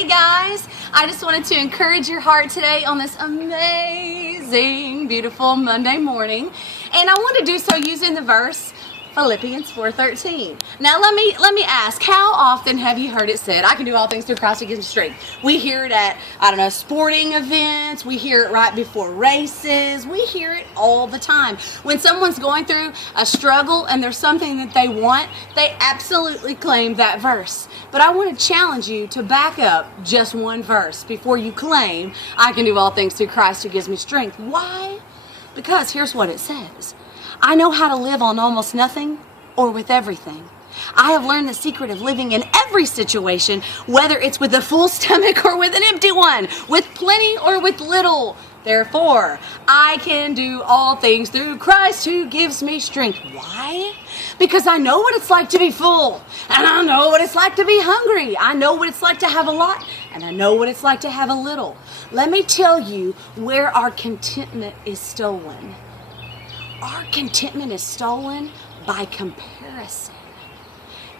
Hey guys, I just wanted to encourage your heart today on this amazing, beautiful Monday morning. And I want to do so using the verse Philippians 4:13. Now let me ask, how often have you heard it said, I can do all things through Christ who gives me strength? We hear it at, sporting events. We hear it right before races. We hear it all the time. When someone's going through a struggle and there's something that they want, they absolutely claim that verse. But I want to challenge you to back up just one verse before you claim, I can do all things through Christ who gives me strength. Why? Because here's what it says. I know how to live on almost nothing or with everything. I have learned the secret of living in every situation, whether it's with a full stomach or with an empty one, with plenty or with little. Therefore, I can do all things through Christ who gives me strength. Why? Because I know what it's like to be full, and I know what it's like to be hungry. I know what it's like to have a lot, and I know what it's like to have a little. Let me tell you where our contentment is stolen. Our contentment is stolen by comparison.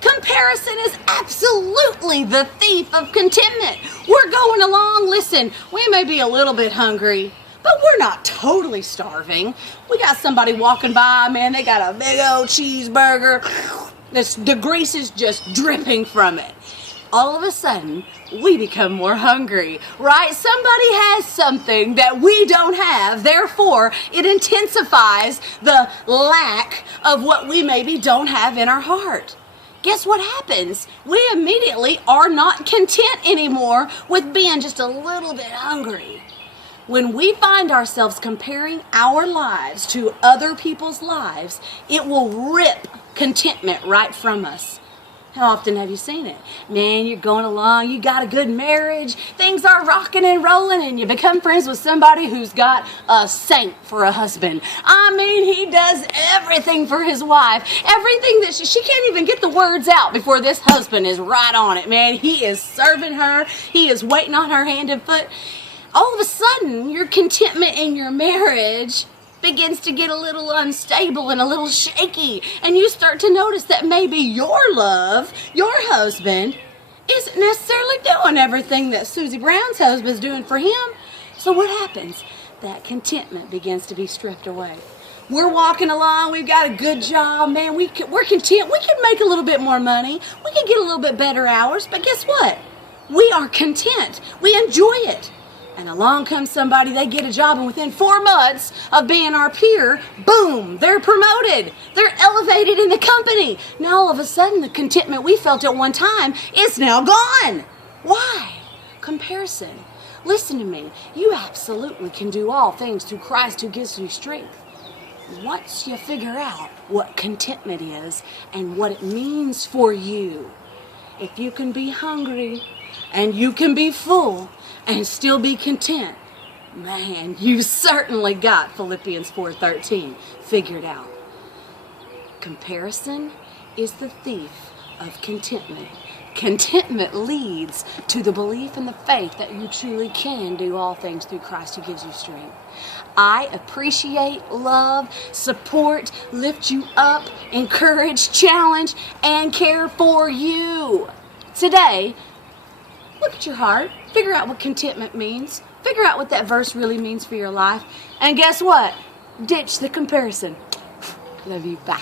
Comparison is absolutely the thief of contentment. We're going along, listen, we may be a little bit hungry, but we're not totally starving. We got somebody walking by, man, they got a big old cheeseburger. The grease is just dripping from it. All of a sudden, we become more hungry, right? Somebody has something that we don't have, therefore, it intensifies the lack of what we maybe don't have in our heart. Guess what happens? We immediately are not content anymore with being just a little bit hungry. When we find ourselves comparing our lives to other people's lives, it will rip contentment right from us. How often have you seen it? Man, you're going along, you got a good marriage, things are rocking and rolling, and you become friends with somebody who's got a saint for a husband. I mean, he does everything for his wife. Everything that she can't even get the words out before this husband is right on it, man. He is serving her. He is waiting on her hand and foot. All of a sudden, your contentment in your marriage begins to get a little unstable and a little shaky, and you start to notice that maybe your love, your husband, isn't necessarily doing everything that Susie Brown's husband's doing for him. So what happens? That contentment begins to be stripped away. We're walking along, we've got a good job, man, we're content, we can make a little bit more money, we can get a little bit better hours, but guess what? We are content, we enjoy it. And along comes somebody, they get a job, and within 4 months of being our peer, boom, they're promoted. They're elevated in the company. Now all of a sudden, the contentment we felt at one time is now gone. Why? Comparison. Listen to me. You absolutely can do all things through Christ who gives you strength. Once you figure out what contentment is and what it means for you, if you can be hungry and you can be full and still be content, man, you certainly got Philippians 4:13 figured out. Comparison is the thief of contentment. Contentment leads to the belief and the faith that you truly can do all things through Christ who gives you strength. I appreciate, love, support, lift you up, encourage, challenge, and care for you. Today, look at your heart. Figure out what contentment means. Figure out what that verse really means for your life. And guess what? Ditch the comparison. Love you. Bye.